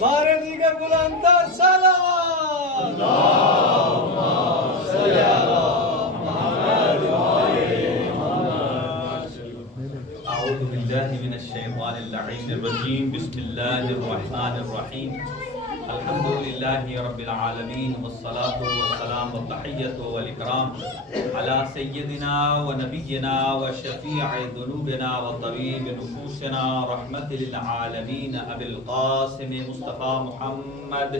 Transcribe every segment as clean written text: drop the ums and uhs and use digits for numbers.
بار دیگر بلندتر صلوات اللهم صل علی محمد و آل محمد. اعوذ باللہ من الشیطان اللعین الرجیم. بسم اللہ الرحمن الرحیم. الحمد للہ رب العالمین والصلاة والسلام والتحیۃ والاکرام علی سیدنا و نبینا و شفیع ذنوبنا و طبیب نفوسنا رحمت للعالمین ابی القاسم مصطفی محمد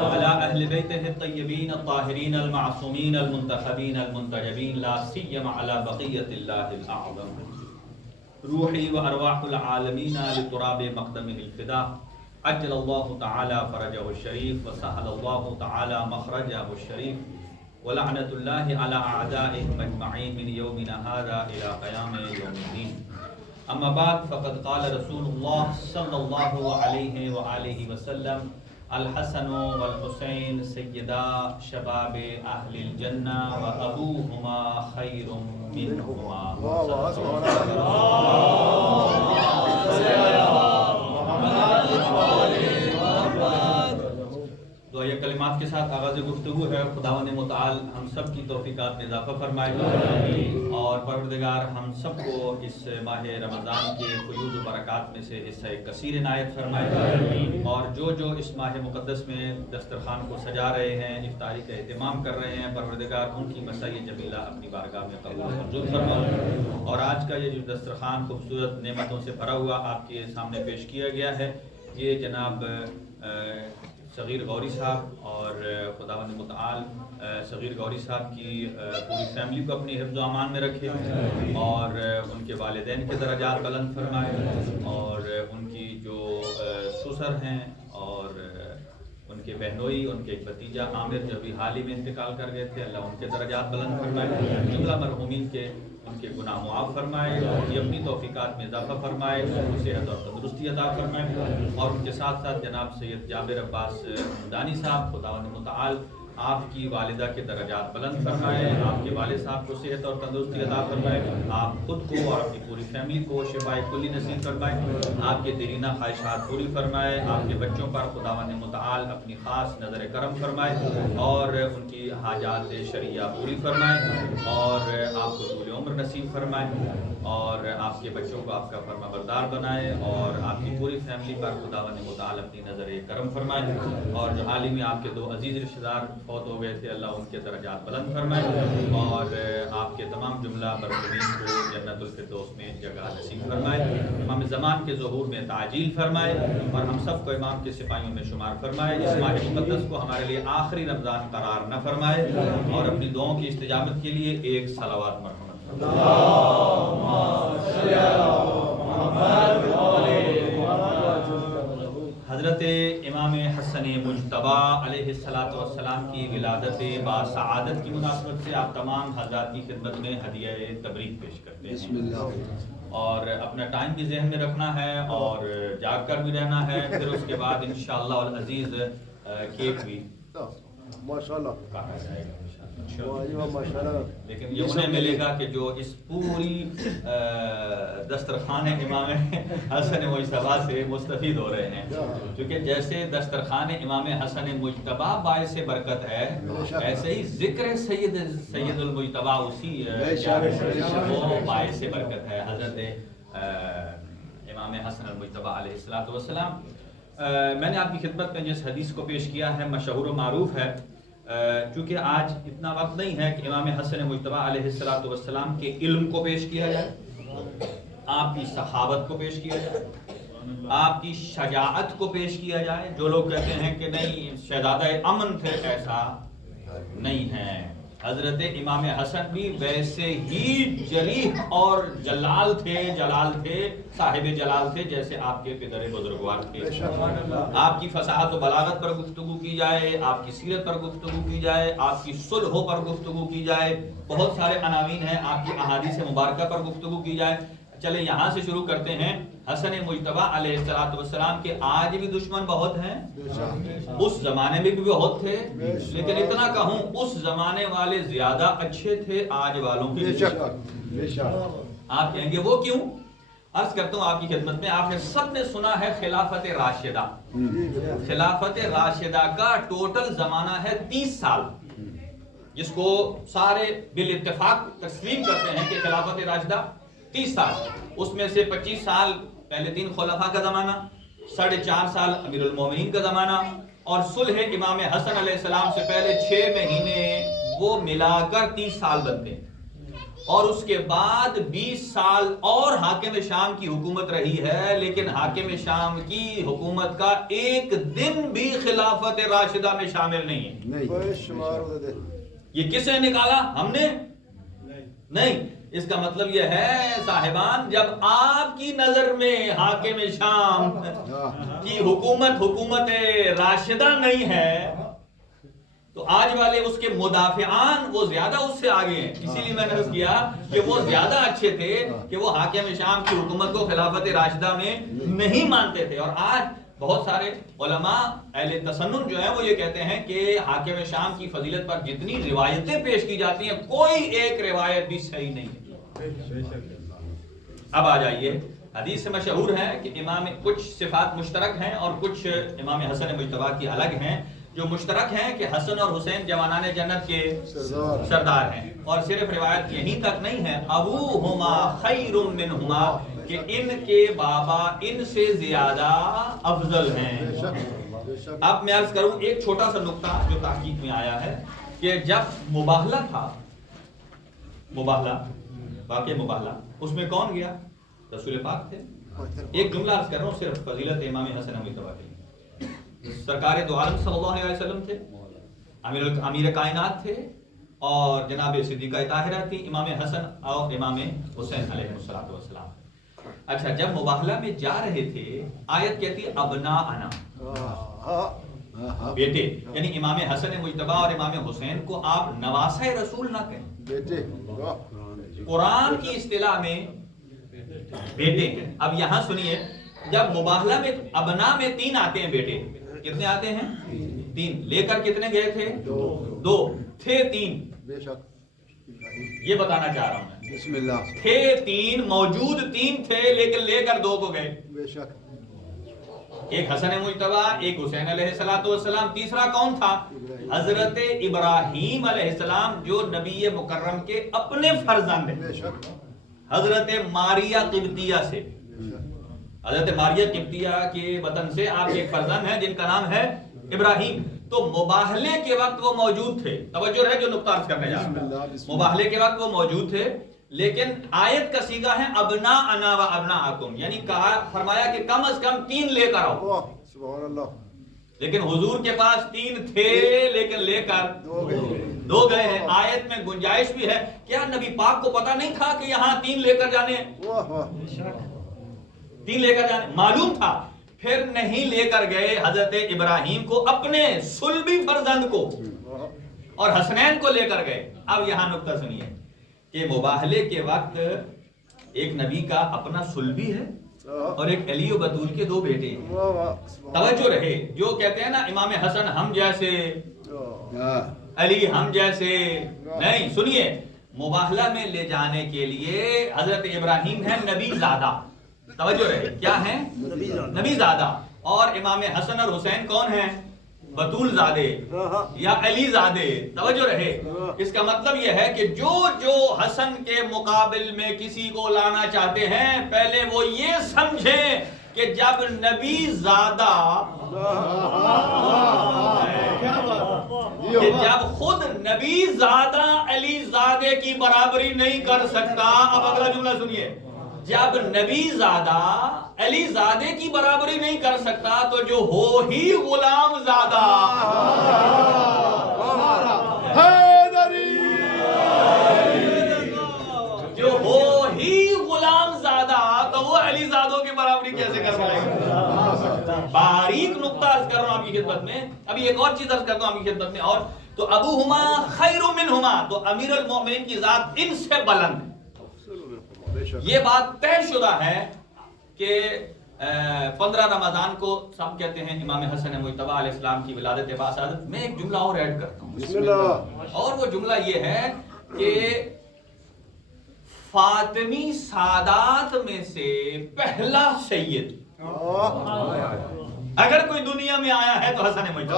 وعلی اہل بیتہ الطیبین الطاہرین المعصومین المنتخبین المنتجبین لا سیما علی بقیۃ اللہ الاعظم. روحی و ارواح العالمین لتراب مقدمہ الفدا عجل اللہ تعالی فرجہ الشریف وسہل اللہ تعالی مخرجہ الشریف ولعنت اللہ علی اعدائهم اجمعین من یومنا ھذا الی قیام یوم الدین. اما بعد فقد قال رسول اللہ صلی اللہ علیہ وآلہ وسلم الحسن والحسین سیدا شباب اہل الجنہ وابوہما خیر منہما. دعائے کلمات کے ساتھ آغاز گفتگو ہے. خداوند متعال ہم سب کی توفیقات میں اضافہ فرمائے اور پروردگار ہم سب کو اس ماہ رمضان کے فیوض و برکات میں سے حصہ کثیر عنایت فرمائے. اور جو اس ماہ مقدس میں دسترخوان کو سجا رہے ہیں، افطاری کا اہتمام کر رہے ہیں، پروردگار ان کی مساعی جمیلہ اپنی بارگاہ میں قبول و منظور فرمائے. اور آج کا یہ جو دسترخوان خوبصورت نعمتوں سے بھرا ہوا آپ کے سامنے پیش کیا گیا ہے، یہ جناب صغیر غوری صاحب اور خداوند متعال صغیر غوری صاحب کی پوری فیملی کو اپنی حفظ و امان میں رکھے اور ان کے والدین کے درجات بلند فرمائے اور ان کی جو سسر ہیں اور ان کے بہنوئی، ان کے ایک بھتیجا عامر جو ابھی حال ہی میں انتقال کر گئے تھے، اللہ ان کے درجات بلند فرمائے. جملہ مرحومین کے ان کے گناہ معاف فرمائے اور یہ اپنی توفیقات میں اضافہ فرمائے، ان کو صحت اور تندرستی عطا فرمائے. اور ان کے ساتھ ساتھ جناب سید جابر عباس دانی صاحب، خداوند متعال آپ کی والدہ کے درجات بلند فرمائے، آپ کے والد صاحب کو صحت اور تندرستی عطا فرمائے، آپ خود کو اور اپنی پوری فیملی کو شفائے کلی نصیب فرمائے، آپ کے دیرینہ خواہشات پوری فرمائے، آپ کے بچوں پر خداوند متعال اپنی خاص نظر کرم فرمائے اور ان کی حاجات شرعیہ پوری فرمائے اور آپ کو طول عمر نصیب فرمائے اور آپ کے بچوں کو آپ کا فرما بردار بنائے اور آپ کی پوری فیملی پر خداوند متعال اپنی نظر کرم فرمائے. اور جو حال ہی میں آپ کے دو عزیز رشتہ دار فوت ہو گئے تھے، اللہ ان کے درجات بلند فرمائے اور آپ کے تمام جملہ مرحومین کو جنت الفردوس میں جگہ نصیب فرمائے. امام زمان کے ظہور میں تعجیل فرمائے اور ہم سب کو امام کے سپاہیوں میں شمار فرمائے. اس ماہ مقدس کو ہمارے لیے آخری رمضان قرار نہ فرمائے اور اپنی دعاؤں کی استجابت کے لیے ایک صلوات مرحمت. حضرت امام حسن مجتبی علیہ السلام کی ولادت باسعادت کی مناسبت سے آپ تمام حضرات کی خدمت میں ہدیہ تبریک پیش کرتے ہیں اور اپنا ٹائم بھی ذہن میں رکھنا ہے اور جاگ کر بھی رہنا ہے. پھر اس کے بعد انشاءاللہ العزیز کیک بھی ماشاءاللہ کاٹا جائے گا. لیکن یہ انہیں ملے گا کہ جو اس پوری دسترخوان امام حسن مجتبی سے مستفید ہو رہے ہیں. کیونکہ جیسے دسترخوان امام حسن مجتبی باعث برکت ہے، ایسے ہی ذکر سید المجتبی اسی وہ باعث برکت ہے. حضرت امام حسن المجتبی علیہ السلام میں نے آپ کی خدمت میں جس حدیث کو پیش کیا ہے مشہور و معروف ہے. چونکہ آج اتنا وقت نہیں ہے کہ امام حسن مجتبی علیہ السلام کے علم کو پیش کیا جائے، آپ کی سخاوت کو پیش کیا جائے، آپ کی شجاعت کو پیش کیا جائے. جو لوگ کہتے ہیں کہ نہیں شہزادہ امن تھے، ایسا نہیں ہے. حضرت امام حسن بھی ویسے ہی جریح اور جلال تھے صاحب جلال تھے جیسے آپ کے پدر بزرگوار تھے. آپ کی فصاحت و بلاغت پر گفتگو کی جائے، آپ کی سیرت پر گفتگو کی جائے، آپ کی صلح پر گفتگو کی جائے، بہت سارے عناوین ہیں، آپ کی احادیث مبارکہ پر گفتگو کی جائے. چلے یہاں سے شروع کرتے ہیں. حسن مجتبی علیہ السلام کے آج بھی دشمن بہت ہیں, اس زمانے میں بھی بہت تھے, لیکن اتنا کہوں اس زمانے والے زیادہ اچھے تھے آج والوں بے کی. شک بے شک. آپ کہیں گے وہ کیوں؟ عرض کرتا ہوں آپ کی خدمت میں, آپ نے سب نے سنا ہے خلافت راشدہ. خلافت راشدہ کا ٹوٹل زمانہ ہے 30 سال, جس کو سارے بالاتفاق تسلیم کرتے ہیں کہ خلافت راشدہ 30 سال. اس میں سے 25 سال پہلے 3 خلفاء کا زمانہ, 4.5 سال امیر المومنین کا زمانہ, اور صلح امام حسن علیہ السلام سے پہلے 6 مہینے, وہ ملا کر 30 سال بنتے ہیں. اور اس کے بعد 20 سال اور حاکم شام کی حکومت رہی ہے, لیکن حاکم شام کی حکومت کا ایک دن بھی خلافت راشدہ میں شامل نہیں ہے. بے شمار ہوتے. یہ کس نے نکالا؟ ہم نے نہیں. اس کا مطلب یہ ہے صاحبان, جب آپ کی نظر میں حاکم شام کی حکومت راشدہ نہیں ہے, تو آج والے اس کے مدافعان وہ زیادہ اس سے آگے ہیں. اسی لیے میں نے عرض کیا کہ وہ زیادہ اچھے تھے کہ وہ حاکم شام کی حکومت کو خلافت راشدہ میں نہیں مانتے تھے. اور آج بہت سارے علماء اہل تسنن جو ہیں وہ یہ کہتے ہیں کہ حاکم شام کی فضیلت پر جتنی روایتیں پیش کی جاتی ہیں, کوئی ایک روایت بھی صحیح نہیں ہے. اب آ جائیے, حدیث سے مشہور ہے کہ امام کچھ صفات مشترک ہیں اور کچھ امام حسن مجتبی کی الگ ہیں. جو مشترک ہیں کہ حسن اور حسین جوانان جنت کے سردار ہیں, اور صرف روایت یہیں تک نہیں ہے, ابوہما خیر منہما, کہ ان کے بابا ان سے زیادہ افضل ہیں. اب میں عرض کروں ایک چھوٹا سا نقطہ جو تحقیق میں آیا ہے, کہ جب مباہلہ تھا, واقع مباہلہ, اس میں کون گیا؟ رسول پاک تھے. ایک جملہ عرض کر رہا ہوں صرف فضیلت امام حسن مجتبی کے لیے. سرکار دو عالم صلی اللہ علیہ وسلم تھے, امیر کائنات تھے, اور جناب صدیقہ طاہرہ تھی, امام حسن اور امام حسین علیہ السلام. اچھا, جب مباہلہ میں جا رہے تھے, آیت کہتی ابناءنا, بیٹے, یعنی امام حسن مجتبی اور امام حسین کو آپ نواسہ رسول نہ کہیں, بیٹے. قرآن کی اصطلاح میں بیٹے ہیں. اب یہاں سنیے, جب مباہلہ میں ابنا میں 3 آتے ہیں بیٹے, کتنے آتے ہیں؟ 3. لے کر کتنے گئے تھے؟ 2 تھے. 3 بے شک. یہ بتانا چاہ رہا ہوں میں. بسم اللہ. تھے 3, موجود 3 تھے, لیکن لے کر 2 کو گئے. بے شک. ایک حسن مجتبی, ایک حسین علیہ السلام, تیسرا کون تھا؟ حضرت ابراہیم علیہ السلام, جو نبی مکرم کے اپنے فرزند ہیں. بے شک. حضرت ماریہ قبطیہ سے, حضرت ماریہ قبطیہ کے وطن سے آپ ایک فرزند ہیں جن کا نام ہے ابراہیم. تو مباہلے کے وقت وہ موجود تھے. توجہ رہے جو نقطہ عرض کرنے جا رہا ہوں. مباہلے کے وقت وہ موجود تھے, لیکن آیت کا صیغہ ہے ابناءنا و ابناءکم, یعنی کہا فرمایا کہ کم از کم 3 لے کر آؤ. سبحان اللہ. لیکن حضور کے پاس 3 تھے, لیکن لے کر 2 گئے ہیں. آیت میں گنجائش بھی ہے, کیا نبی پاک کو پتا نہیں تھا کہ یہاں 3 لے کر جانے ہیں؟ 3 لے کر جانے معلوم تھا, پھر نہیں لے کر گئے حضرت ابراہیم کو, اپنے صلبی فرزند کو, اور حسنین کو لے کر گئے. اب یہاں نقطہ سنیے کہ مباہلے کے وقت ایک نبی کا اپنا صلبی ہے اور ایک علی و بطول کے 2 بیٹے ہیں. توجہ رہے, جو کہتے ہیں نا امام حسن ہم جیسے, علی ہم جیسے, نہیں. سنیے, مباہلہ میں لے جانے کے لیے حضرت ابراہیم ہیں نبی زادہ. توجہ رہے, کیا ہیں؟ نبی زادہ. اور امام حسن اور حسین کون ہیں؟ بطول زادے یا علی زادے. توجہ رہے, اس کا مطلب یہ ہے کہ جو حسن کے مقابل میں کسی کو لانا چاہتے ہیں, پہلے وہ یہ سمجھیں کہ جب نبی زادہ, کہ جب خود نبی زادہ علی زادے کی برابری نہیں کر سکتا. اب اگلا جملہ سنیے, جب نبی زادہ علی زادے کی برابری نہیں کر سکتا, تو جو ہو ہی غلام زادہ, جو ہو ہی غلام زادہ, تو وہ علی زادوں کی برابری کیسے کر پائے گا؟ باریک نقطہ عرض کر رہا ہوں آپ کی خدمت میں. ابھی ایک اور چیز عرض کرتا ہوں آپ کی خدمت میں. اور تو ابوہما خیر منہما, تو امیر المومنین کی ذات ان سے بلند ہے. یہ بات طے شدہ ہے کہ 15 رمضان کو سب کہتے ہیں امام حسن مجتبی علیہ السلام کی ولادت باسعادت. میں ایک جملہ اور ایڈ کرتا ہوں بسم اللہ. اور وہ جملہ یہ ہے کہ فاطمی سادات میں سے پہلا سید اگر کوئی دنیا میں آیا ہے تو حسن مجتبی.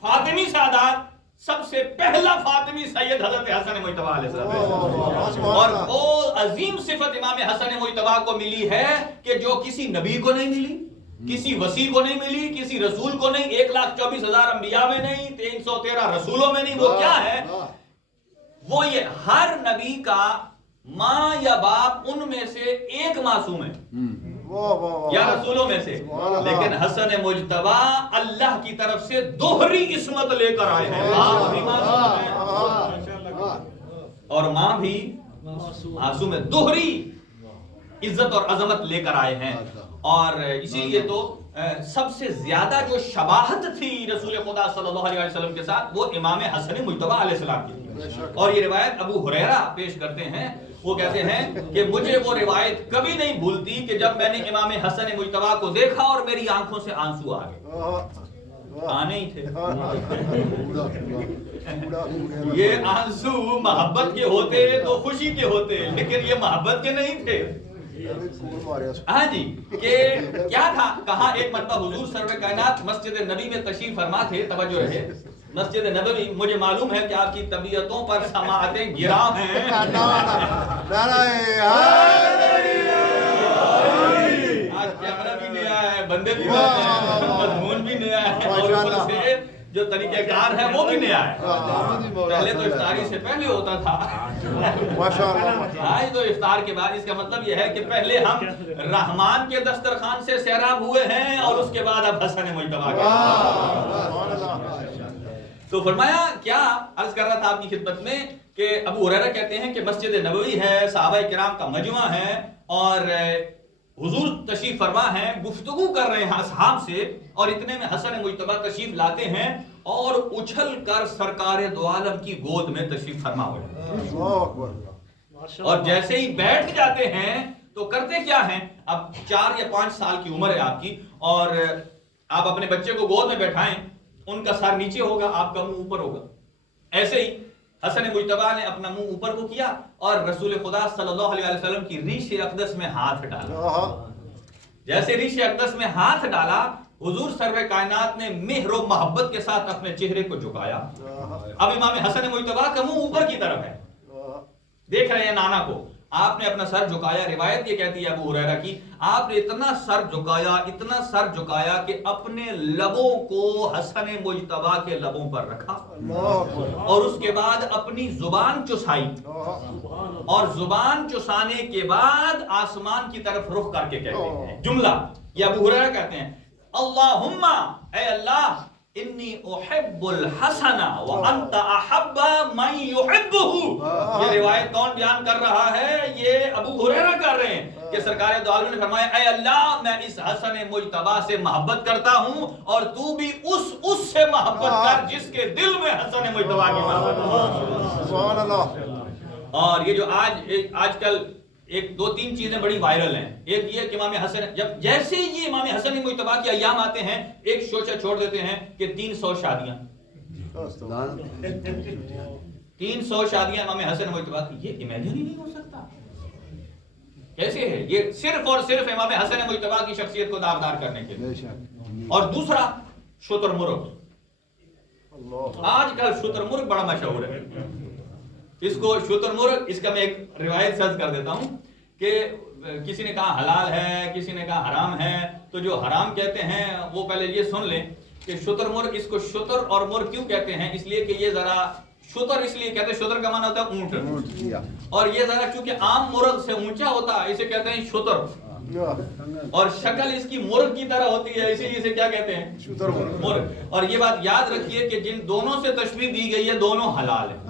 فاطمی سادات سب سے پہلا فاطمی سید حضرت حسن مجتبی علیہ السلام. اور وہ عظیم صفت امام حسن مجتبی کو ملی ہے کہ جو کسی نبی کو نہیں ملی, کسی وسیع کو نہیں ملی, کسی رسول کو نہیں, 1,24,000 انبیاء میں نہیں, 313 رسولوں میں نہیں. وہ کیا ہے؟ وہ یہ ہر نبی کا ماں یا باپ ان میں سے ایک معصوم ہے یا رسولوں میں سے, لیکن حسن مجتبی اللہ کی طرف سے دوہری عصمت لے کر آئے ہیں. باپ بھی معصوم ہے اور ماں بھی معصوم ہے, دوہری عزت اور عظمت لے کر آئے ہیں. اور اسی لیے تو سب سے زیادہ جو شباہت تھی رسول خدا صلی اللہ علیہ وسلم کے ساتھ وہ امام حسن مجتبی علیہ السلام کی. اور یہ روایت ابو ہریرہ پیش کرتے ہیں, وہ کہتے ہیں کہ مجھے وہ روایت کبھی نہیں بھولتی کہ جب میں نے امام حسن مجتبی کو دیکھا اور میری آنکھوں سے آنسو آ گئے. آنے ہی تھے یہ آنسو محبت کے ہوتے تو خوشی کے ہوتے, لیکن یہ محبت کے نہیں تھے. ہاں جی, کہ کیا تھا, کہا ایک مرتبہ حضور سرور کائنات مسجد نبی میں تشریف فرما تھے. توجہ رہے, مسجد نبوی, مجھے معلوم ہے کہ آپ کی طبیعتوں پر سماعتیں گرا ہیں. آج کیمرہ بھی نیا ہے, بندے بھی نیا ہے, مضمون بھی نیا ہے, اور اوپر سے جو طریقہ کار ہے وہ بھی نیا ہے. پہلے تو افطاری سے پہلے ہوتا تھا, آج تو افطار کے بعد. اس کا مطلب یہ ہے کہ پہلے ہم رحمان کے دسترخوان سے سیراب ہوئے ہیں اور اس کے بعد اب حسن مجتبی کے. تو فرمایا کیا عرض کر رہا تھا آپ کی خدمت میں کہ ابو ہریرہ کہتے ہیں کہ مسجد نبوی ہے, صحابہ کرام کا مجمع ہے, اور حضور تشریف فرما ہیں, گفتگو کر رہے ہیں اصحاب سے, اور اتنے میں حسن مجتبی تشریف لاتے ہیں اور اچھل کر سرکار دو عالم کی گود میں تشریف فرما ہوئے. اور جیسے ہی بیٹھ جاتے ہیں تو کرتے کیا ہیں, اب 4 یا 5 سال کی عمر ہے آپ کی, اور آپ اپنے بچے کو گود میں بیٹھائیں, ان کا سر نیچے ہوگا, آپ کا منہ اوپر ہوگا. ایسے ہی حسن مجتبی نے اپنا منہ اوپر کو کیا اور رسول خدا صلی اللہ علیہ وسلم کی ریش اقدس میں ہاتھ ڈالا. جیسے ریش اقدس میں ہاتھ ڈالا, حضور سرور کائنات نے مہر و محبت کے ساتھ اپنے چہرے کو جھکایا. اب امام حسن مجتبی کا منہ اوپر کی طرف ہے, دیکھ رہے ہیں نانا کو. آپ نے اپنا سر جھکایا. روایت یہ کہتی ہے ابو ہریرہ کی, آپ نے اتنا سر جھکایا کہ اپنے لبوں کو حسن مجتبی کے لبوں پر رکھا, اور اس کے بعد اپنی زبان چسائی, اور زبان چسانے کے بعد آسمان کی طرف رخ کر کے کہتے ہیں جملہ, یہ ابو ہریرہ کہتے ہیں, اللہم, اے اللہ, انی احب الحسن وانت احب من یحبہ. یہ روایت کون بیان کر رہا ہے؟ یہ ابو ہریرہ کر رہے ہیں کہ سرکار دو عالم نے فرمایا, اے اللہ, میں اس حسن مجتبی سے محبت کرتا ہوں, اور تو بھی اس سے محبت کر جس کے دل میں حسن مجتبی کی محبت. سبحان اللہ. اور یہ جو آج کل ایک 2-3 چیزیں بڑی وائرل ہیں. ایک یہ کہ امام حسن, جب جیسے یہ امام حسن مجتبی کے ایام آتے ہیں, ایک شوچہ چھوڑ دیتے ہیں کہ 300 شادیاں 300 شادیاں امام حسن مجتبی کی. یہ امیجن ہی نہیں ہو سکتا. کیسے ہے یہ؟ صرف اور صرف امام حسن مجتبی کی شخصیت کو داغدار کرنے کے لیے. اور دوسرا شتر مرغ. آج کل شتر مرغ بڑا مشہور ہے. اس کو شتر مرغ, اس کا میں ایک روایت سرچ کر دیتا ہوں کہ کسی نے کہا حلال ہے, کسی نے کہا حرام ہے. تو جو حرام کہتے ہیں وہ پہلے یہ سن لیں کہ شتر مرغ, اس کو شتر اور مرغ کیوں کہتے ہیں؟ اس لیے کہ یہ ذرا شتر اس لیے کہتے ہیں, شتر کا معنی ہوتا ہے اونٹ, اور یہ ذرا چونکہ عام مرغ سے اونچا ہوتا ہے اسے کہتے ہیں شتر. اور شکل اس کی مرغ کی طرح ہوتی ہے، اسی لیے اسے کیا کہتے ہیں؟ مرغ۔ اور یہ بات یاد رکھیے کہ جن دونوں سے تشبیہ دی گئی ہے دونوں حلال ہیں۔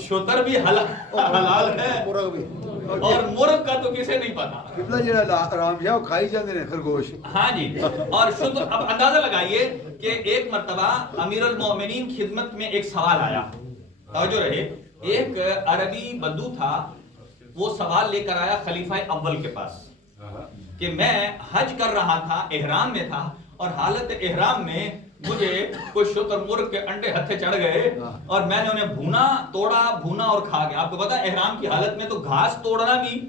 شتر بھی حلال ہے اور مرغ کا تو کسے نہیں پتا۔ کھائی جاتے ہیں خرگوش۔ ہاں جی، اور شتر، اب اندازہ لگائیے کہ ایک مرتبہ امیر المومنین خدمت میں ایک سوال آیا، توجہ رہے، ایک عربی بدو تھا، وہ سوال لے کر آیا خلیفہ اول کے پاس کہ میں حج کر رہا تھا، احرام میں تھا، اور حالت احرام میں مجھے کوئی شتر مرغ کے انڈے ہتھے چڑھ گئے اور میں نے انہیں توڑا اور کھا گیا۔ آپ کو پتا احرام کی حالت میں تو گھاس توڑنا بھی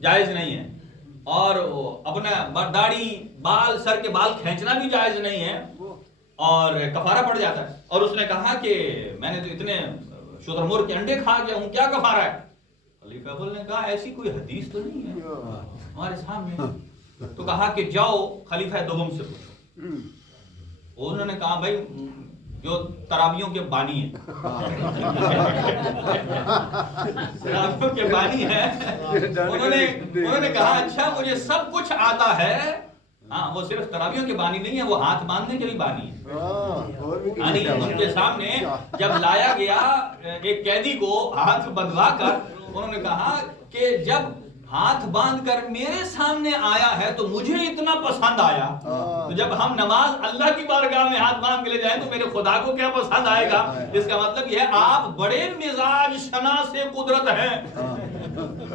جائز نہیں ہے، اور اپنا داڑھی بال سر کے بال کھینچنا بھی جائز نہیں ہے، اور کفارہ پڑ جاتا ہے۔ اور اس نے کہا کہ میں نے تو اتنے شتر مرغ کے انڈے کھا گیا ہوں، کیا کفارہ ہے؟ خلیفہ اول نے کہا ایسی کوئی حدیث تو نہیں ہے ہمارے سامنے۔ تو کہا کہ جاؤ خلیفہ دوم سے پوچھو۔ انہوں نے کہا بھائی جو تراویحوں کے بانی ہیں، تراویحوں کے بانی ہیں، انہوں نے کہا اچھا مجھے سب کچھ آتا ہے، ہاں وہ صرف تراویحوں کے بانی نہیں ہے، وہ ہاتھ باندھنے کے بھی بانی ہے۔ یعنی ان کے سامنے جب لایا گیا ایک قیدی کو ہاتھ بندھوا کر، انہوں نے کہا کہ جب ہاتھ باندھ کر میرے سامنے آیا ہے تو مجھے اتنا پسند آیا، تو جب ہم نماز اللہ کی بارگاہ میں ہاتھ باندھ کے لے جائیں تو میرے خدا کو کیا پسند آئے گا؟ اس کا مطلب یہ ہے آپ بڑے مزاج شناس قدرت ہیں۔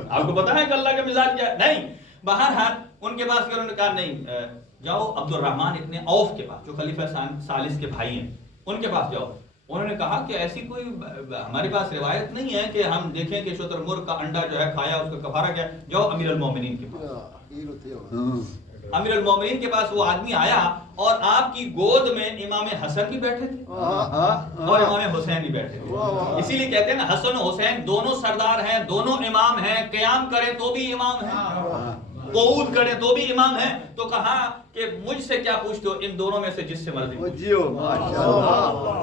آپ کو پتا ہے کہ اللہ کا مزاج کیا ہے؟ نہیں۔ بہرحال ان کے پاس انہوں نے کہا نہیں، جاؤ عبد الرحمن ابن عوف کے پاس جو خلیفہ ثالث کے بھائی ہیں، ان کے پاس جاؤ۔ انہوں نے کہا کہ ایسی کوئی ہمارے پاس روایت نہیں ہے کہ ہم دیکھیں کہ شتر مرغ کا انڈا جو ہے کھایا اس کا کفارہ کیا۔ جاؤ امیر المومنین کے پاس۔ امیر المومنین کے پاس وہ آدمی آیا اور آپ کی گود میں امام حسن بھی بیٹھے تھے اور امام حسین بھی بیٹھے تھے۔ اسی لیے کہتے ہیں نا حسن و حسین دونوں سردار ہیں، دونوں امام ہیں، قیام کریں تو بھی امام ہیں، قعود کریں تو بھی امام ہیں۔ تو کہا کہ مجھ سے کیا پوچھتے ہو، ان دونوں میں سے جس سے مرضی۔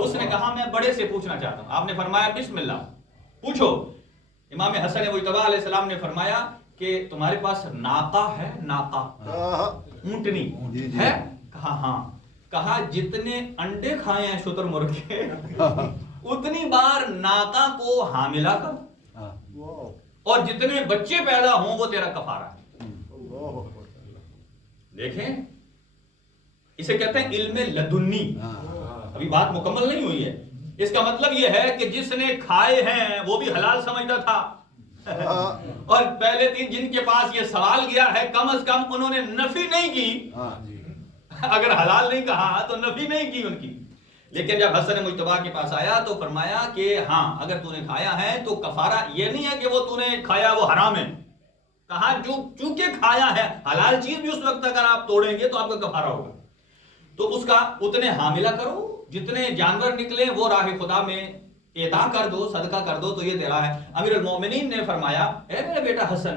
اس نے کہا میں بڑے سے پوچھنا چاہتا ہوں۔ آپ نے فرمایا بسم اللہ پوچھو۔ امام حسن مجتبی علیہ السلام نے فرمایا کہ تمہارے پاس ناقہ ہے؟ ناقہ اونٹنی ہے؟ کہا ہاں۔ کہا جتنے انڈے کھائے ہیں شتر مرغ کے اتنی بار ناقہ کو حاملہ کر، اور جتنے بچے پیدا ہوں وہ تیرا کفارہ ہے۔ دیکھیں اسے کہتے ہیں علم لدنی۔ ابھی بات مکمل نہیں ہوئی ہے۔ اس کا مطلب یہ ہے کہ جس نے کھائے ہیں وہ بھی حلال سمجھتا تھا، اور پہلے تین جن کے پاس یہ سوال گیا ہے کم از کم انہوں نے نفی نہیں کی، اگر حلال نہیں کہا تو نفی نہیں کی ان کی۔ لیکن جب حسن مجتبی کے پاس آیا تو فرمایا کہ ہاں اگر تو نے کھایا ہے تو کفارہ یہ نہیں ہے کہ وہ تو نے کھایا وہ حرام ہے۔ کہا جو چونکہ کھایا ہے، حلال چیز بھی اس وقت اگر آپ توڑیں گے تو آپ کا کفارہ ہوگا، تو اس کا اتنے حاملہ کرو، جتنے جانور نکلے وہ راہ خدا میں عطا کر دو، صدقہ کر دو، تو یہ تیرا ہے۔ امیر المومنین نے فرمایا اے میرا بیٹا حسن،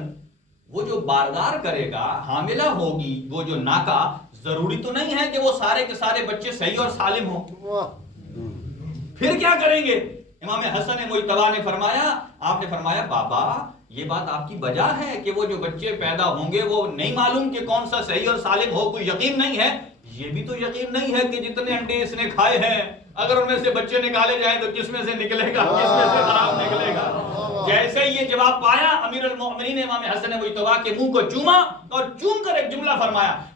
وہ جو باردار کرے گا، حاملہ ہوگی وہ جو ناکا، ضروری تو نہیں ہے کہ وہ سارے کے سارے بچے صحیح اور سالم ہوں، پھر کیا کریں گے؟ امام حسن مجتبی نے فرمایا، آپ نے فرمایا بابا یہ بات آپ کی وجہ ہے کہ وہ جو بچے پیدا ہوں گے وہ نہیں معلوم کہ کون سا صحیح اور سالم ہو، کوئی یقین نہیں ہے۔ یہ بھی تو یقین نہیں ہے کہ جتنے انڈے اس نے کھائے ہیں اگر ان میں سے بچے نکالے جائیں تو کس میں سے نکلے گا، کس میں سے خراب نکلے گا۔ جیسے ہی یہ جواب پایا امیر المومنین نے امام حسن مجتبی کے منہ کو چوما اور چوم کر ایک جملہ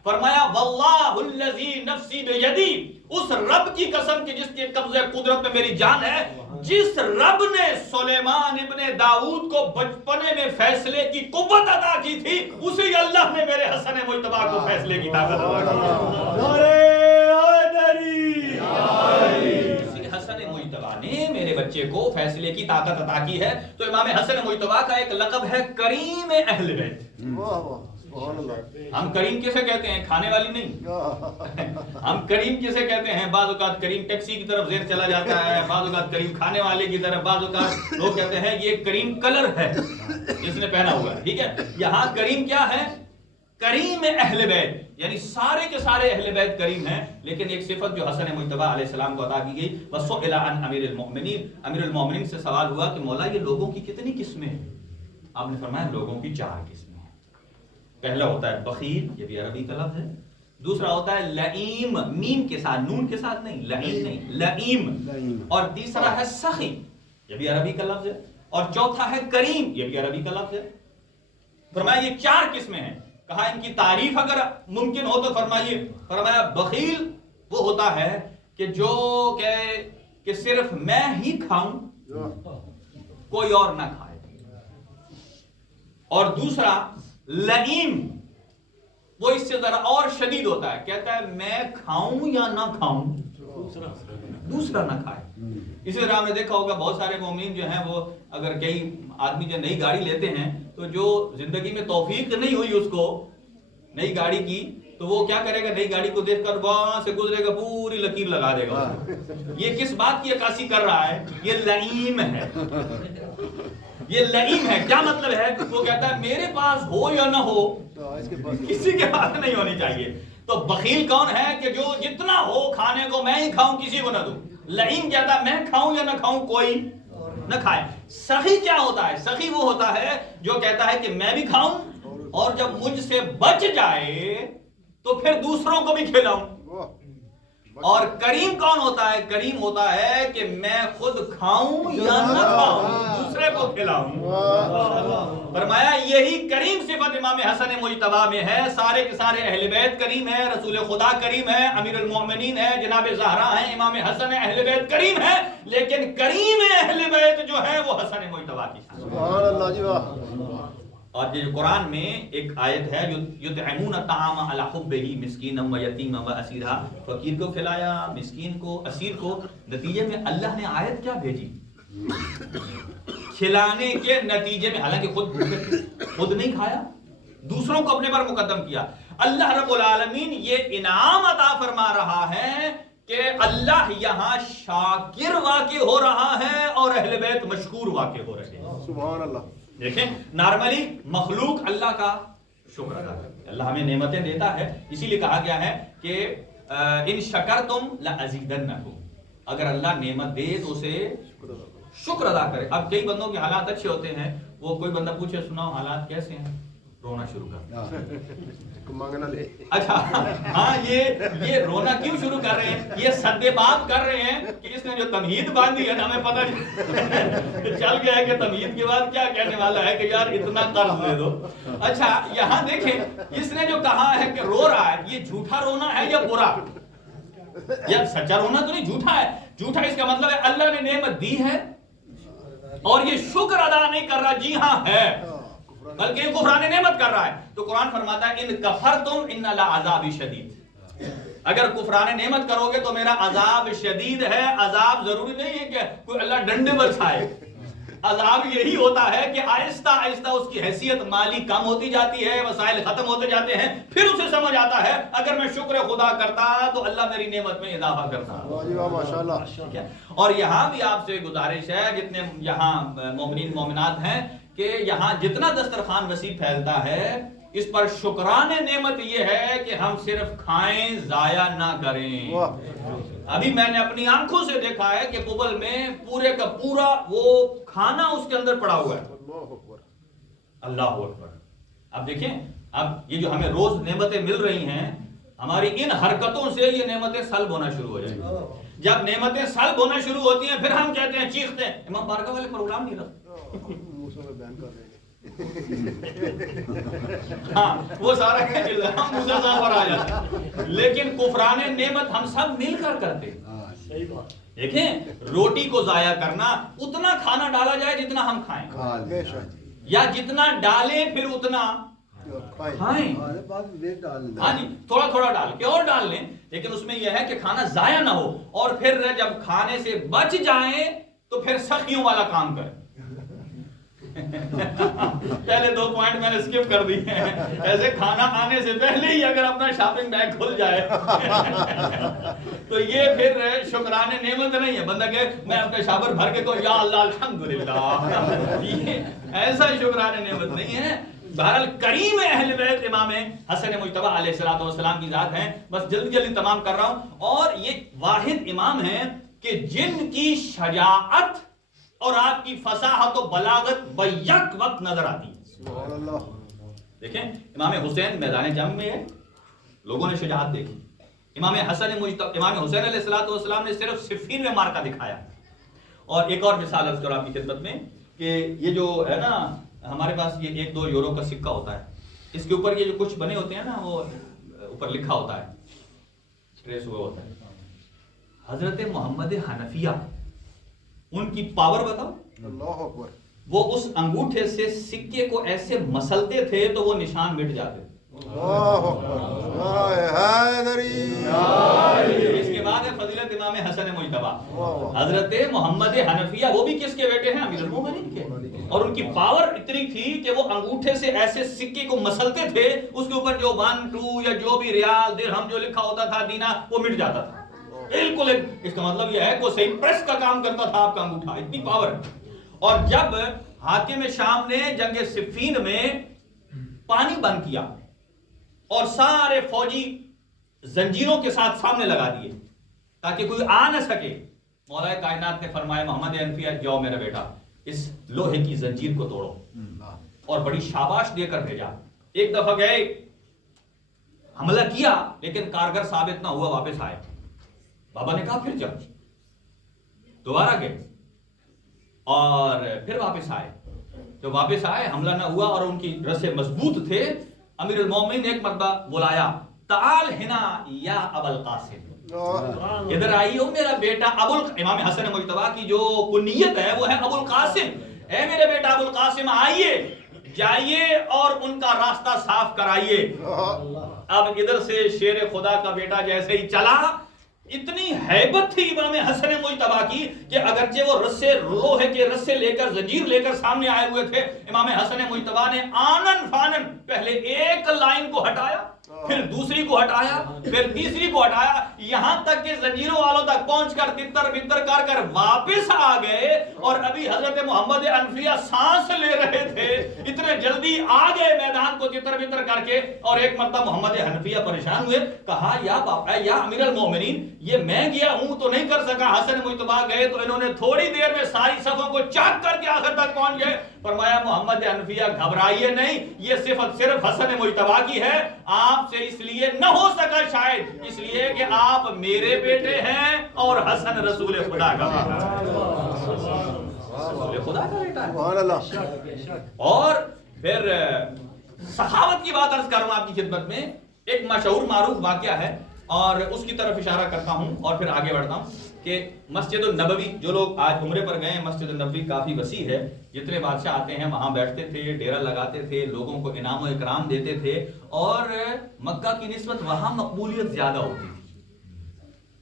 فرمایا واللہ الذی نفسی بیدی، اس رب کی قسم کہ جس کے قبضہ قدرت میں میری جان ہے، جس رب نے سلیمان ابن داؤد کو بچپنے میں فیصلے کی قوت عطا کی تھی، اسی اللہ نے میرے حسن مجتبی کو فیصلے کی طاقت عطا کی۔ حسن مجتبی نے میرے بچے کو فیصلے کی طاقت عطا کی ہے۔ تو امام حسن مجتبی کا ایک لقب ہے کریم اہل بیت۔ ہم کریم کسے کہتے ہیں؟ کھانے والی نہیں، ہم کریم کسے کہتے ہیں؟ بعض اوقات کریم ٹیکسی کی طرف زیر چلا جاتا ہے، بعض اوقات کریم کھانے والے کی طرف، بعض اوقات لوگ کہتے ہیں یہ کریم کلر ہے جس نے پہنا ہوا ہے، ٹھیک ہے۔ یہاں کریم کیا ہے؟ کریم اہل بیت، یعنی سارے کے سارے اہل بیت کریم ہیں۔ لیکن ایک صفت جو حسن مجتبی علیہ السلام کو عطا کی گئی، وَسُئِلَ عَنْ أَمِيرِ الْمُؤْمِنِينَ، امیر المومنین سے سوال ہوا کہ مولا یہ لوگوں کی کتنی قسمیں ہیں؟ آپ نے فرمایا لوگوں کی 4 قسمیں ہیں. پہلا ہوتا ہے بخیل، یہ بھی عربی کا لفظ ہے. دوسرا ہوتا ہے لئیم، میم کے ساتھ، نون کے ساتھ نہیں، لئیم نہیں، لئیم. اور تیسرا ہے سخی، یہ بھی عربی کا لفظ ہے. اور چوتھا ہے کریم، یہ بھی عربی کا لفظ ہے. فرمایا یہ 4 قسمیں ہیں. کہا ان کی تعریف اگر ممکن ہو تو فرمائیے. فرمایا بخیل وہ ہوتا ہے کہ جو کہ صرف میں ہی کھاؤں، کوئی اور نہ کھائے. اور دوسرا لئیم، وہ اس سے ذرا اور شدید ہوتا ہے، کہتا ہے میں کھاؤں یا نہ کھاؤں دوسرا نہ کھائے. اسی طرح ہم نے دیکھا ہوگا بہت سارے مومن جو ہیں وہ اگر کئی آدمی جو نئی گاڑی لیتے ہیں تو جو زندگی میں توفیق نہیں ہوئی اس کو نئی گاڑی کی، تو وہ کیا کرے گا، نئی گاڑی کو دیکھ کر وہاں سے گزرے گا، پوری لکیر لگا دے گا. یہ کس بات کی عکاسی کر رہا ہے؟ یہ لئیم ہے. یہ لئیم ہے. کیا مطلب ہے؟ وہ کہتا ہے میرے پاس ہو یا نہ ہو کسی کے پاس نہیں ہونی چاہیے. تو بخیل کون ہے کہ جو جتنا ہو کھانے کو میں ہی کھاؤں، کسی کو نہ دوں. لئیم کہتا ہے میں کھاؤں یا نہ کھاؤں کوئی نہ کھائے. سخی کیا ہوتا ہے؟ سخی وہ ہوتا ہے جو کہتا ہے کہ میں بھی کھاؤں اور جب مجھ سے بچ جائے تو پھر دوسروں کو بھی کھلاؤں. اور کریم کون ہوتا ہے؟ کریم ہوتا ہے کہ میں خود کھاؤں یا نہ کھاؤں دوسرے کو کھلاؤں. فرمایا یہی کریم صفت امام حسن مجتبی میں ہے. سارے کے سارے اہل بیت کریم ہے، رسول خدا کریم ہے، امیر المومنین ہے، جناب زہرا ہیں، امام حسن اہل بیت کریم ہے. لیکن کریم اہل بیت جو ہے وہ حسن مجتبی کی شان. سبحان اللہ جی واہ. اور یہ قرآن میں ایک آیت ہے یطعمون الطعام علی حبہ مسکینا و یتیما و اسیرا، فقیر کو کھلایا، مسکین کو، اسیر کو. نتیجے میں اللہ نے آیت کیا بھیجی؟ کھلانے کے نتیجے میں، حالانکہ خود نہیں کھایا، دوسروں کو اپنے پر مقدم کیا. اللہ رب العالمین یہ انعام عطا فرما رہا ہے کہ اللہ یہاں شاکر واقع ہو رہا ہے اور اہل بیت مشکور واقع ہو رہے ہیں. سبحان اللہ. دیکھیں نارملی مخلوق اللہ کا شکر ادا کرتی ہے، اللہ ہمیں نعمتیں دیتا ہے. اسی لیے کہا گیا ہے کہ ان شکرتم لازیدنکم، اگر اللہ نعمت دے تو اسے شکر ادا کرے. اب کئی بندوں کے حالات اچھے ہوتے ہیں، وہ کوئی بندہ پوچھے سناؤ حالات کیسے ہیں، رونا شروع کر مانگنا لے. اچھا ہاں یہ رونا کیوں شروع کر رہے ہیں؟ یہ سدے بات کر رہے ہیں کہ اس نے جو تمہید باندھی ہے نا، ہمیں پتہ چل گیا ہے کہ تمہید کے بعد کیا کہنے والا ہے کہ یار اتنا قرض دے دو. اچھا یہاں دیکھیں اس نے جو کہا ہے کہ رو رہا ہے، یہ جھوٹا رونا ہے یا برا؟ یا سچا رونا تو نہیں، جھوٹا ہے. جھوٹا اس کا مطلب ہے اللہ نے نعمت دی ہے اور یہ شکر ادا نہیں کر رہا. جی ہاں ہے، بلکہ یہ کفران نعمت کر رہا ہے. تو قرآن فرماتا ہے ان کفرتم ان لعذاب شدید، اگر کفران نعمت کرو گے تو میرا عذاب شدید ہے. عذاب ضروری نہیں ہے کہ کوئی اللہ ڈنڈے برسائے. عذاب یہی ہوتا ہے کہ آہستہ آہستہ اس کی حیثیت مالی کم ہوتی جاتی ہے، وسائل ختم ہوتے جاتے ہیں، پھر اسے سمجھ آتا ہے اگر میں شکر خدا کرتا تو اللہ میری نعمت میں اضافہ کرتا. ماشاءاللہ. اور یہاں بھی آپ سے گزارش ہے جتنے یہاں مومنین مومنات ہیں کہ یہاں جتنا دسترخوان وسیع پھیلتا ہے اس پر شکران نعمت یہ ہے کہ ہم صرف کھائیں، ضائع نہ کریں. ابھی میں نے اپنی آنکھوں سے دیکھا ہے کہ قبل میں پورے کا پورا وہ کھانا اس کے اندر پڑا ہوا ہے. اللہ اکبر. اب دیکھیں اب یہ جو ہمیں روز نعمتیں مل رہی ہیں، ہماری ان حرکتوں سے یہ نعمتیں سلب ہونا شروع ہو جائیں. جب نعمتیں سلب ہونا شروع ہوتی ہیں پھر ہم کہتے ہیں، چیختے ہیں. امام بارگاہ والے پروگرام نہیں رہا، ہاں وہ سارا الزام موسیٰ صاحب پر آ جاتا ہے. لیکن کفران نعمت ہم سب مل کر کرتے. دیکھیں روٹی کو ضائع کرنا، اتنا کھانا ڈالا جائے جتنا ہم کھائیں، یا جتنا ڈالیں پھر اتنا کھائیں. ہاں جی تھوڑا تھوڑا ڈال کے اور ڈال لیں، لیکن اس میں یہ ہے کہ کھانا ضائع نہ ہو. اور پھر جب کھانے سے بچ جائیں تو پھر سخیوں والا کام کریں. پہلے 2 پوائنٹ میں نے اسکپ کر دیے ہیں. ایسے کھانا کھانے سے پہلے ہی اگر اپنا شاپنگ بیگ کھل جائے تو یہ پھر شکران نعمت نہیں ہے. بندہ کہ میں اپنے شاپر بھر کے کہوں یا اللہ الحمدللہ، یہ ایسا شکران نعمت نہیں ہے. بہرحال کریم اہل بیت امام حسن مجتبی علیہ الصلوۃ والسلام کی ذات ہیں. بس جلدی جلدی تمام کر رہا ہوں. اور یہ واحد امام ہیں کہ جن کی شجاعت اور آپ کی فصاحت و بلاغت بیک وقت نظر آتی ہے. سبحان اللہ. دیکھیں امام حسین میدان جنگ میں ہے، لوگوں نے شجاعت دیکھی. امام حسین علیہ السلام نے صرف صفین میں مارکا دکھایا. اور ایک اور مثال عرض کروں آپ کی خدمت میں کہ یہ جو ہے نا ہمارے پاس یہ 1-2 یورو کا سکہ ہوتا ہے، اس کے اوپر یہ جو کچھ بنے ہوتے ہیں نا وہ اوپر لکھا ہوتا ہے، ٹریس ہوا ہوتا ہے. حضرت محمد حنفیہ ان کی پاور بتاؤ. اللہ اکبر. وہ اس انگوٹھے سے سکے کو ایسے مسلتے تھے تو وہ نشان مٹ جاتے. اللہ اکبر. حیدری. اس کے بعد ہے فضیلت امام حسن مجتبی. حضرت محمد حنفیہ وہ بھی کس کے بیٹے ہیں؟ امیر المومنین کے. اور ان کی پاور اتنی تھی کہ وہ انگوٹھے سے ایسے سکے کو مسلتے تھے، اس کے اوپر جو 1 2 یا جو بھی ریال درہم جو لکھا ہوتا تھا دینا وہ مٹ جاتا تھا بالکل. اس کا مطلب یہ ہے کہ وہ صحیح پریس کا کام کرتا تھا آپ کا انگوٹھا، اتنی پاور. اور جب حاکم شام نے جنگ صفین میں پانی بند کیا اور سارے فوجی زنجیروں کے ساتھ سامنے لگا دیے تاکہ کوئی آ نہ سکے، مولا کائنات نے فرمایا محمد حنفیہ جاؤ میرا بیٹا اس لوہے کی زنجیر کو توڑو، اور بڑی شاباش دے کر بھیجا. ایک دفعہ گئے، حملہ کیا لیکن کارگر ثابت نہ ہوا، واپس آئے. بابا نے کہا پھر جب دوبارہ گئے اور پھر واپس آئے. جو واپس آئے حملہ نہ ہوا اور ان کی رسے مضبوط تھے. امیر المومنین نے ایک مرتبہ بلایا، تعال ہنا یا ابو القاسم، ادھر آئیے میرا بیٹا. امام حسن مجتبی کی جو کنیت ہے وہ ہے ابو القاسم. اے میرے بیٹا ابو القاسم آئیے، جائیے اور ان کا راستہ صاف کرائیے. اب ادھر سے شیر خدا کا بیٹا جیسے ہی چلا، اتنی ہیبت تھی امام حسن مجتبی کی کہ اگرچہ وہ رسے لوہے کے رسے لے کر زنجیر لے کر سامنے آئے ہوئے تھے، امام حسن مجتبی نے آنن فانن پہلے ایک لائن کو ہٹایا، پھر دوسری کو ہٹایا، پھر تیسری کو ہٹایا، یہاں تک کہ زنجیروں والوں تک پہنچ کر تتر بتر کر کر واپس آ گئے. اور ابھی حضرت محمد حنفیہ سانس لے رہے تھے، اتنے جلدی آ گئے میدان کو تتر بتر کر کے. اور ایک مرتبہ محمد حنفیہ پریشان ہوئے، کہا یا باپا یا امیر المومنین یہ میں گیا ہوں تو نہیں کر سکا، حسن مجتبی گئے تو انہوں نے تھوڑی دیر میں ساری صفوں کو چاک کر کے آخر تک پہنچ گئے. فرمایا محمد حنفیہ گھبرائیے نہیں، یہ صفت صرف حسن مجتبی کی ہے، آپ سے اس لیے نہ ہو سکا، شاید اس لیے کہ آپ میرے بیٹے ہیں اور حسن رسول خدا کا بیٹا رسول خدا کا بیٹا ہے. اور پھر سخاوت کی بات عرض کروں آپ کی خدمت میں. ایک مشہور معروف واقعہ ہے اور اس کی طرف اشارہ کرتا ہوں اور پھر آگے بڑھتا ہوں کہ مسجد النبوی، جو لوگ آج عمرے پر گئے ہیں، مسجد النبوی کافی وسیع ہے. جتنے بادشاہ آتے ہیں وہاں بیٹھتے تھے، ڈیرا لگاتے تھے، لوگوں کو انعام و اکرام دیتے تھے. اور مکہ کی نسبت وہاں مقبولیت زیادہ ہوتی تھی،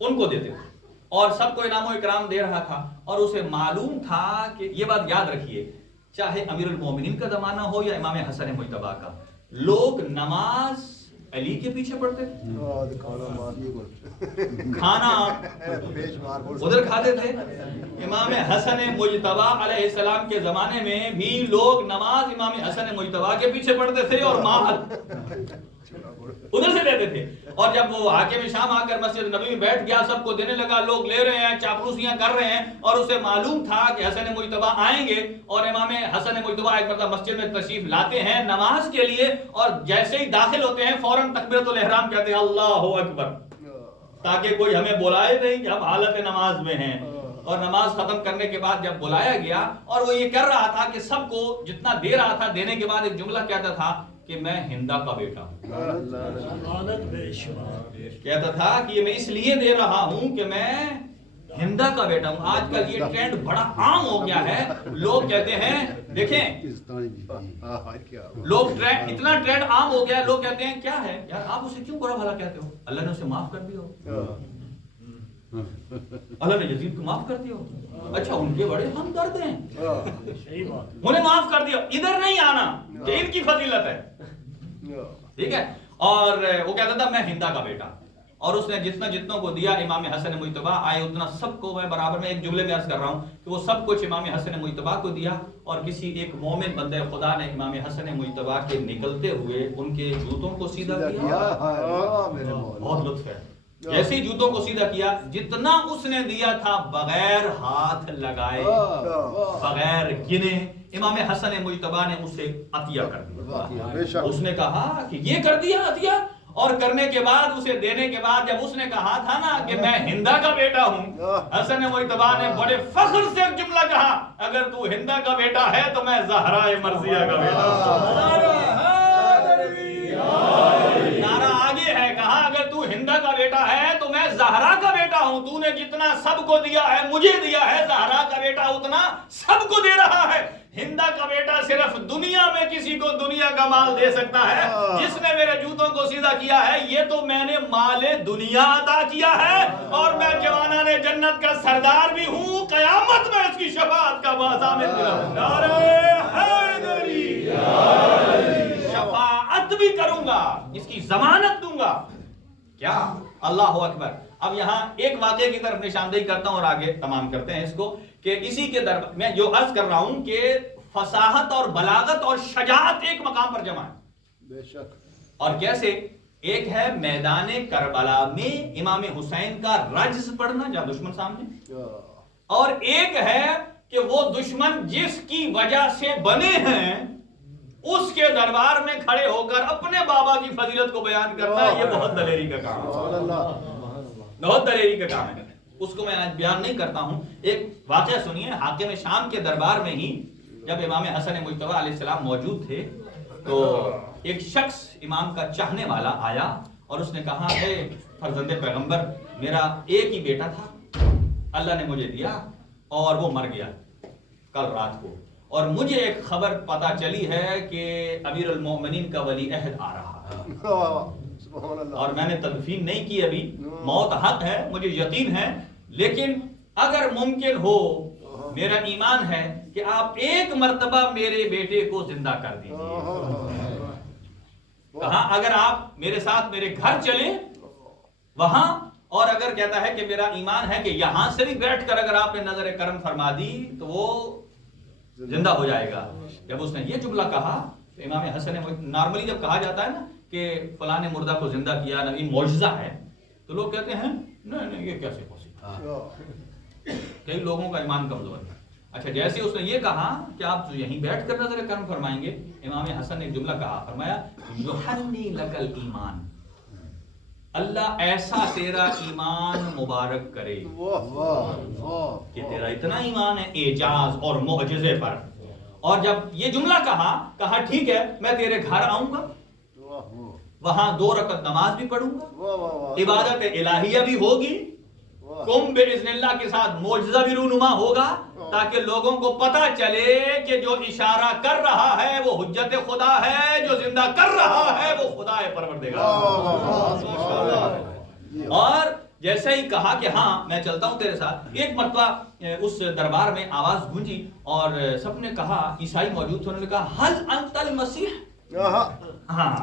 ان کو دیتے تھے اور سب کو انعام و اکرام دے رہا تھا. اور اسے معلوم تھا کہ یہ بات یاد رکھیے، چاہے امیر المومنین کا زمانہ ہو یا امام حسن مجتبی کا، لوگ نماز علی کے پیچھے پڑھتے تھے، کھانا ادھر کھاتے تھے. امام حسن مجتبی علیہ السلام کے زمانے میں بھی لوگ نماز امام حسن مجتبی کے پیچھے پڑھتے تھے اور مال ادھر سے لیتے تھے. اور جب وہ حاکم شام آ کر مسجد نبوی میں بیٹھ گیا، سب کو دینے لگا، لوگ لے رہے ہیں، چاپلوسیاں کر رہے ہیں. اور اسے معلوم تھا کہ حسن مجتبی آئیں گے اور امام حسن مجتبی ایک مرتبہ مسجد میں تشریف لاتے ہیں نماز کے لیے، اور جیسے ہی داخل ہوتے ہیں فوراً تکبیرۃ الاحرام کہتے ہیں اللہ اکبر، تاکہ کوئی ہمیں بلائے نہیں کہ ہم حالت نماز میں ہیں. اور نماز ختم کرنے کے بعد جب بلایا گیا اور وہ یہ کر رہا تھا کہ سب کو جتنا دے رہا تھا، دینے کے بعد ایک جملہ کہتا تھا کہ میں ہندا کا بیٹا ہوں. کہتا تھا کہ میں اس لیے دے رہا ہوں کہ میں ہندا کا بیٹا ہوں. آج کل یہ ٹرینڈ بڑا عام ہو گیا ہے، لوگ کہتے ہیں، دیکھیں لوگ اتنا ٹرینڈ عام ہو گیا ہے، لوگ کہتے ہیں کیا ہے یار آپ اسے کیوں برا بھلا کہتے ہو، اللہ نے اسے معاف کر دیا ہو، اللہ نے یزید کو معاف کر دیا ہو، اچھا ان کے بڑے ہمدرد ہیں انہیں معاف کر دیا، ادھر نہیں آنا کہ ان کی فضیلت ہے. ٹھیک ہے. اور وہ کہتا تھا میں ہندا کا بیٹا، اور اس نے جتنوں کو دیا امام حسن مجتبی آئے اتنا سب کو میں برابر میں ایک جملے میں عرض کر رہا ہوں کہ وہ سب کچھ امام حسن مجتبی کو دیا. اور کسی ایک مومن بندے خدا نے امام حسن مجتبی کے نکلتے ہوئے ان کے جوتوں کو سیدھا کیا. بہت لطف ہے. جیسے جوتوں کو سیدھا کیا، جتنا اس نے دیا تھا بغیر ہاتھ لگائے بغیر گنے امام حسن مجتبی نے اسے عطیہ کر دیا۔ اس نے کہا کہ یہ کر دیا عطیہ، اور کرنے کے بعد اسے دینے کے بعد جب اس نے کہا تھا نا کہ میں ہندا کا بیٹا ہوں، حسن مجتبی نے بڑے فخر سے ایک جملہ کہا، اگر تو ہندا کا بیٹا ہے تو میں زہرا مرضیہ کا بیٹا ہوں۔ نعرہ آگے ہے، کہا اگر تو ہندا کا بیٹا ہے تو میں زہرا کا بیٹا ہوں، تو نے جتنا سب کو دیا ہے مجھے دیا ہے، زہرا کا بیٹا اتنا سب کو دے رہا ہے۔ ہندا کا بیٹا صرف دنیا میں کسی کو دنیا کا مال دے سکتا ہے، جس نے میرے جوتوں کو سیدھا کیا ہے یہ تو میں نے مال دنیا عطا کیا ہے، اور میں جوانان جنت کا سردار بھی ہوں، قیامت میں اس کی شفاعت کا ضامن ہوں۔ نعرہ حیدری، شفاعت بھی کروں گا، اس کی ضمانت دوں گا۔ کیا؟ اللہ اکبر۔ اب یہاں ایک واقعے کی طرف نشاندہی کرتا ہوں اور آگے تمام کرتے ہیں اس کو، کہ اسی کے دربار میں جو عرض کر رہا ہوں کہ فصاحت اور بلاغت اور شجاعت ایک مقام پر جمع ہے۔ بے شک۔ اور کیسے؟ ایک ہے میدان کربلا میں امام حسین کا رجز پڑھنا جہاں دشمن سامنے، اور ایک ہے کہ وہ دشمن جس کی وجہ سے بنے ہیں اس کے دربار میں کھڑے ہو کر اپنے بابا کی فضیلت کو بیان کرنا، یہ بہت دلیری کا کام ہے، بہت دلیری کا کام ہے۔ اس کو میں آج بیان نہیں کرتا ہوں۔ ایک واقعہ سنیے، حاکم شام کے دربار میں ہی جب امام حسن مجتبی علیہ السلام موجود تھے تو ایک شخص امام کا چاہنے والا آیا اور اس نے کہا، اے فرزند پیغمبر، میرا ایک ہی بیٹا تھا، اللہ نے مجھے دیا اور وہ مر گیا کل رات کو، اور مجھے ایک خبر پتا چلی ہے کہ امیر المومنین کا ولی عہد آ رہا ہے، اور میں نے تدفین نہیں کی ابھی، موت حق ہے مجھے یقین ہے، لیکن اگر ممکن ہو میرا ایمان ہے کہ آپ ایک مرتبہ میرے بیٹے کو زندہ کر دیجیے۔ کہا اگر آپ میرے ساتھ میرے گھر چلیں وہاں، اور اگر کہتا ہے کہ میرا ایمان ہے کہ یہاں سے بھی بیٹھ کر اگر آپ نے نظر کرم فرما دی تو وہ زندہ ہو جائے گا۔ جب اس نے یہ جملہ کہا تو امام حسن، نارملی جب کہا جاتا ہے نا کہ فلاں نے مردہ کو زندہ کیا، یہ معجزہ ہے، تو لوگ کہتے ہیں نہیں یہ کیسے پاسبل، کئی لوگوں کا ایمان کمزور ہے۔ اچھا، جیسے اس نے یہ کہا کہ آپ یہیں بیٹھ کر نظر کرم فرمائیں گے، امام حسن نے ایک جملہ کہا، فرمایا یحنی لک الایمان، اللہ ایسا تیرا ایمان مبارک کرے کہ تیرا اتنا ایمان ہے اعجاز اور معجزے پر۔ اور جب یہ جملہ کہا ٹھیک ہے میں تیرے گھر آؤں گا، وہاں 2 رکعت نماز بھی پڑھوں گا، عبادت الہیہ بھی ہوگی، قم باذن اللہ کے ساتھ معجزہ بھی رونما ہوگا، تاکہ لوگوں کو پتا چلے کہ جو اشارہ کر رہا ہے وہ حجت خدا ہے، جو زندہ کر رہا ہے وہ خدا ہے پروردگار۔ اور جیسے ہی کہا کہ ہاں میں چلتا ہوں تیرے ساتھ، ایک مرتبہ اس دربار میں آواز گونجی اور سب نے کہا، عیسائی موجود تھے، انہوں نے کہا حل انت المسیح، ہاں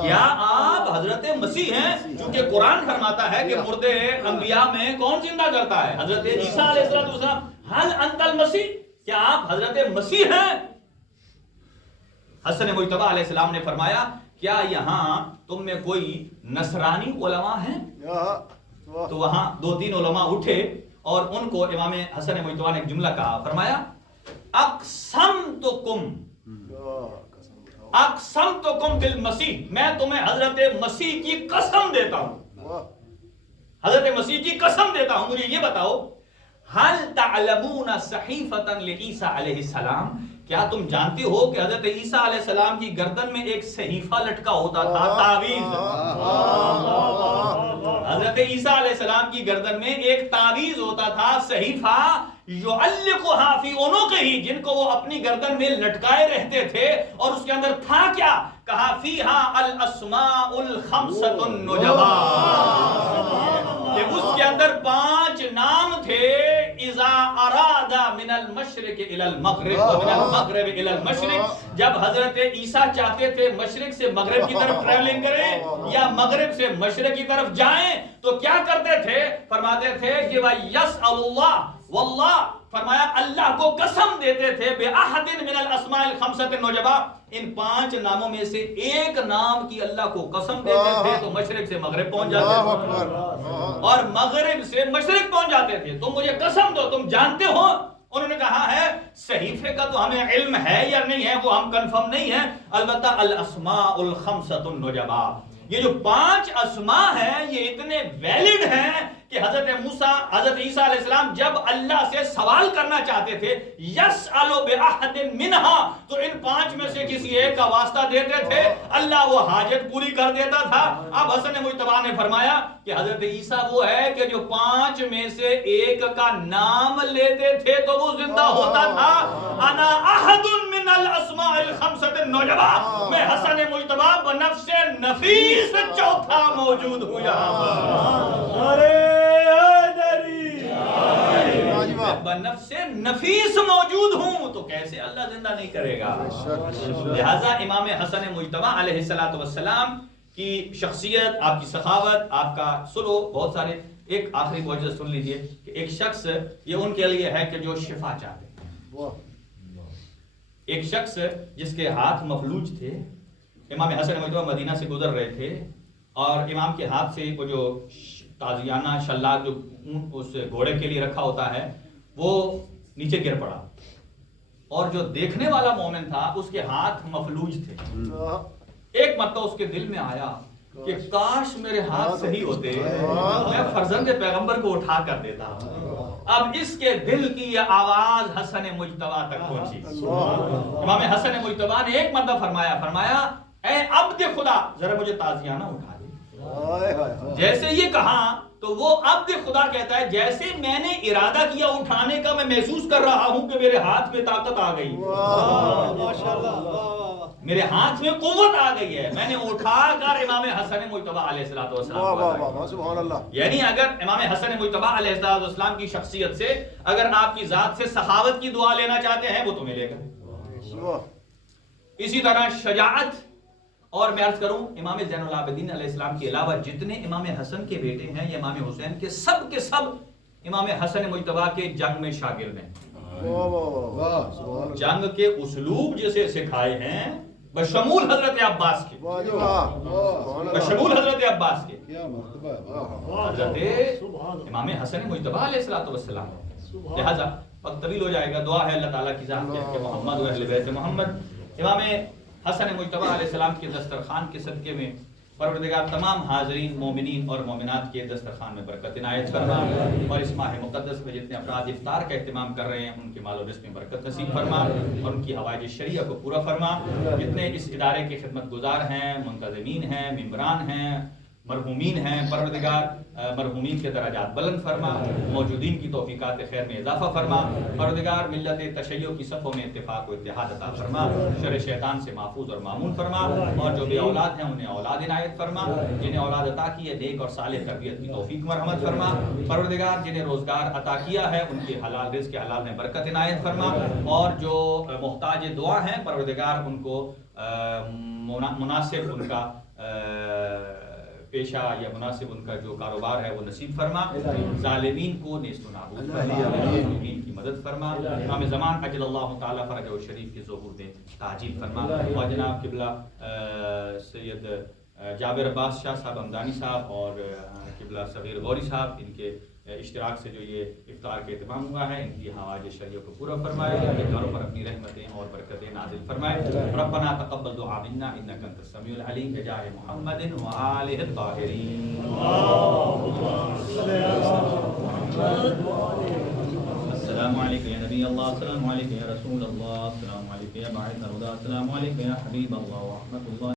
کیا آپ حضرت مسیح ہیں؟ چونکہ قرآن فرماتا ہے کہ مردے انبیاء میں کون زندہ کرتا ہے؟ حضرت عیسیٰ علیہ السلام۔ حل انت المسیح، کیا آپ حضرت مسیح ہیں؟ حسن مجتبی علیہ السلام نے فرمایا، کیا یہاں تم میں کوئی نصرانی علماء ہیں؟ تو وہاں 2-3 علماء اٹھے اور ان کو امام حسن مجتبی نے ایک جملہ کہا، فرمایا اقسمتکم بالمسیح، میں تمہیں حضرت مسیح کی قسم دیتا ہوں، حضرت مسیح کی قسم دیتا ہوں، مجھے یہ بتاؤ، حل تعلمون صحیفۃ لعیسیٰ علیہ السلام، کیا تم جانتے ہو کہ حضرت عیسیٰ علیہ السلام کی گردن میں ایک صحیفہ لٹکا ہوتا تھا، تعویذ؟ حضرت عیسیٰ علیہ السلام کی گردن میں ایک تعویذ ہوتا تھا، صحیفہ، یعلقها فی عنقہ، جن کو وہ اپنی گردن میں لٹکائے رہتے تھے، اور اس کے اندر تھا کیا؟ کہا فیہا الاسماء الخمسۃ النجبا، کہ اس کے اندر 5 نام تھے، اذا اراد من المشرق الى المغرب ومن المغرب الى المشرق، جب حضرت عیسیٰ چاہتے تھے مشرق سے مغرب کی طرف ٹریولنگ کریں یا مغرب سے مشرق کی طرف جائیں تو کیا کرتے تھے؟ فرماتے تھے کہ وَيَسْأَلُ اللَّهُ واللہ فرمایا اللہ کو قسم دیتے تھے بِأَحَدٍ مِنَ الْأَسْمَاءِ الْخَمْسَةِ النُّجَبَا، ان 5 ناموں میں سے ایک نام کی اللہ کو قسم دیتے تھے تو مشرق سے مغرب پہنچ جاتے تھے اور مغرب سے مشرق پہنچ جاتے تھے. تم مجھے قسم دو تم جانتے ہو. انہوں نے کہا ہے صحیفے کا تو ہمیں علم ہے یا نہیں ہے وہ ہم کنفرم نہیں ہے، البتہ الاسماء الخمسۃ النجبا، یہ جو 5 اسماء ہیں یہ اتنے ویلڈ ہیں کہ حضرت موسیٰ حضرت عیسیٰ علیہ السلام جب اللہ سے سوال کرنا چاہتے تھے یسألو بأحد منہا، تو ان 5 میں سے کسی ایک کا واسطہ دیتے تھے، اللہ وہ حاجت پوری کر دیتا تھا. اب حسن مجتبیٰ نے فرمایا کہ حضرت عیسیٰ وہ ہے کہ جو 5 میں سے ایک کا نام لیتے تھے تو وہ زندہ ہوتا تھا. انا احد من الاسماء الخمسۃ النجبا، میں حسن مجتبیٰ بنفس نفیس چوتھا موجود ہوں یہاں پر. بنفس نفیس موجود ہوں تو کیسے اللہ زندہ نہیں کرے گا؟ لہذا امام حسن مجتبیٰ علیہ السلام کی شخصیت، آپ کی سخاوت، آپ کا سلو بہت سارے. ایک آخری معجزہ سن لیجئے کہ ایک شخص یہ ان کے لیے ہے کہ جو شفا چاہتے ہیں. ایک شخص جس کے ہاتھ مفلوج تھے، امام حسن مجتبیٰ مدینہ سے گزر رہے تھے اور امام کے ہاتھ سے وہ جو تازیانہ شلاق جو اس گھوڑے کے لیے رکھا ہوتا ہے وہ نیچے گر پڑا اور جو دیکھنے والا مومن تھا اس کے ہاتھ مفلوج تھے. ایک مرتبہ اس کے دل میں آیا کہ کاش میرے ہاتھ صحیح ہوتے میں فرزند پیغمبر کو اٹھا کر دیتا. اب اس کے دل کی یہ آواز حسن مجتبیٰ تک پہنچی. امام حسن مجتبیٰ نے ایک مرتبہ فرمایا اے عبد خدا ذرا مجھے تازیانہ اٹھا دے. جیسے یہ کہا تو وہ عبد خدا کہتا ہے جیسے میں نے ارادہ کیا اٹھانے کا میں محسوس کر رہا ہوں کہ میرے ہاتھ میں طاقت آ گئی، میرے ہاتھ میں قوت آ گئی ہے. میں نے اٹھا کر امام حسن مجتبیٰ علیہ السلام، یعنی اگر امام حسن مجتبیٰ علیہ السلام کی شخصیت سے اگر آپ کی ذات سے سخاوت کی دعا لینا چاہتے ہیں وہ تو ملے گا. اسی طرح شجاعت. اور میں عرض کروں امام زین العابدین علیہ السلام کے علاوہ جتنے امام حسن کے بیٹے ہیں یا امام حسین کے سب امام حسن مجتبیٰ کے جنگ میں شاگرد ہیں. جنگ کے اسلوب جسے سکھائے ہیں بشمول حضرت عباس کے، بشمول حضرت عباس کے حضرت امام حسن مجتبیٰ علیہ السلام. لہذا وقت طویل ہو جائے گا، دعا ہے اللہ تعالیٰ کی ذات کے محمد و اہل بیت محمد. امام حسن مجتبیٰ علیہ السلام کے دسترخوان کے صدقے میں پروردگار تمام حاضرین مومنین اور مومنات کے دسترخوان میں برکت عنایت فرما اور اس ماہ مقدس میں جتنے افراد افطار کا اہتمام کر رہے ہیں ان کے مال و رزق میں برکت نصیب فرما اور ان کی حوائج شرعیہ کو پورا فرما. جتنے اس ادارے کے خدمت گزار ہیں، منتظمین ہیں، ممبران ہیں، مرحومین ہیں، پروردگار مرحومین کے درجات بلند فرما، موجودین کی توفیقات خیر میں اضافہ فرما. پروردگار ملت تشیع کی صفوں میں اتفاق و اتحاد عطا فرما، شر شیطان سے محفوظ اور مامون فرما اور جو بے اولاد ہیں انہیں اولاد عنایت فرما. جنہیں اولاد عطا کی ہے نیک اور صالح تربیت کی توفیق مرحمت فرما. پروردگار جنہیں روزگار عطا کیا ہے ان کی حلال رزق کے حلال میں برکت عنایت فرما اور جو محتاج دعا ہیں پروردگار ان کو مناسب ان کا پیشہ یا مناسب ان کا جو کاروبار ہے وہ نصیب فرما. ظالمین کو نیست و نابود فرما، مظلومین کی مدد فرما. امام زمان اجل اللہ تعالیٰ فرجہ شریف کے ظہور میں تعجیل فرما. اور جناب قبلہ سید جابر عباس شاہ صاحب ہمدانی صاحب اور قبلہ صغیر غوری صاحب ان کے اشتراک سے جو یہ افطار کے اہتمام ہوا ہے ان کی حوائج شرعیہ کو پورا فرمائے، ان کے گھروں پر اپنی رحمتیں اور برکتیں نازل فرمائے. ربنا تقبل دعا منا انک انت السمیع العلیم بجاہ محمد وآلہ الطاہرین. السلام علیکم یا نبی اللہ، السلام علیکم یا رسول اللہ، السلام علیکم یا باعث الہدی، السلام علیکم یا حبیب اللہ ورحمۃ اللہ.